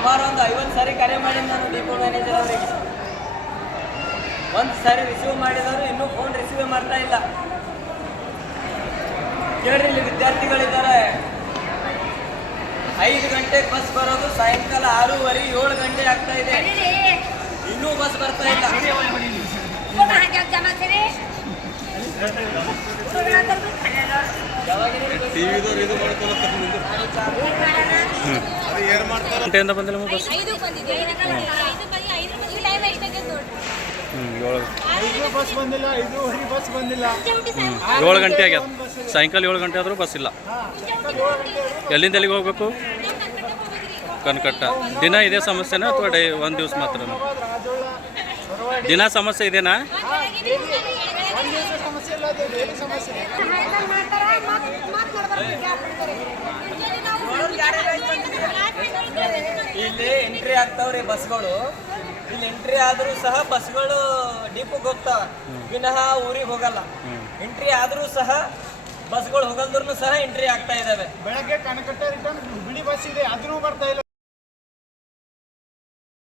ಸುಮಾರು ಒಂದು 50 ಸಾರಿ ಕರೆ ಮಾಡಿ ನಾನು ಡಿಪೋ ಮ್ಯಾನೇಜರ್ ಅವರಿಗೆ. ಒಂದು ಸಾರಿ ರಿಸೀವ್ ಮಾಡಿದವರು ಇನ್ನೂ ಫೋನ್ ರಿಸೀವ್ ಮಾಡ್ತಾ ಇಲ್ಲ. ಕೇಳ್ರಿ, ಇಲ್ಲಿ ವಿದ್ಯಾರ್ಥಿಗಳಿದ್ದಾರೆ. 5 ಗಂಟೆಗೆ ಬಸ್ ಬರೋದು, ಸಾಯಂಕಾಲ 6:30 7 ಗಂಟೆ ಆಗ್ತಾ ಇದೆ, ಇನ್ನೂ ಬಸ್ ಬರ್ತಾ ಇಲ್ಲ. ಗಂಟೆಯಿಂದ ಬಂದಿಲ್ಲ ಬಸ್. 7 ಗಂಟೆ ಆಗ್ಯದ. ಸಾಯಂಕಾಲ 7 ಗಂಟೆ ಆದರೂ ಬಸ್ ಇಲ್ಲ. ಎಲ್ಲಿಂದ ಎಲ್ಲಿಗೆ ಹೋಗ್ಬೇಕು? ಕನಕಟ್ಟ. ದಿನ ಇದೇ ಸಮಸ್ಯೆನಾ ಅಥವಾ ಒಂದು ದಿವಸ ಮಾತ್ರ? ದಿನ ಸಮಸ್ಯೆ ಇದೆನಾ? ಇಲ್ಲಿ ಎಂಟ್ರಿ ಆಗ್ತಾವ್ರಿ ಬಸ್ಗಳು. ಇಲ್ಲಿ ಎಂಟ್ರಿ ಆದ್ರೂ ಸಹ ಬಸ್ಗಳು ಡಿಪೋಗೆ ಹೋಗ್ತಾವ, ವಿನಃ ಊರಿಗೆ ಹೋಗಲ್ಲ. ಎಂಟ್ರಿ ಆದ್ರೂ ಸಹ ಬಸ್ಗಳು ಹೋಗಲ್ದ್ರೂ ಸಹ ಎಂಟ್ರಿ ಆಗ್ತಾ ಇದಾವೆ. ಬೆಳಗ್ಗೆ ಕನಕಟ್ಟ ರಿಟರ್ನ್ ಬಿಳಿ ಬಸ್ ಇದೆ, ಅದನ್ನು ಬರ್ತಾ ಇಲ್ಲ.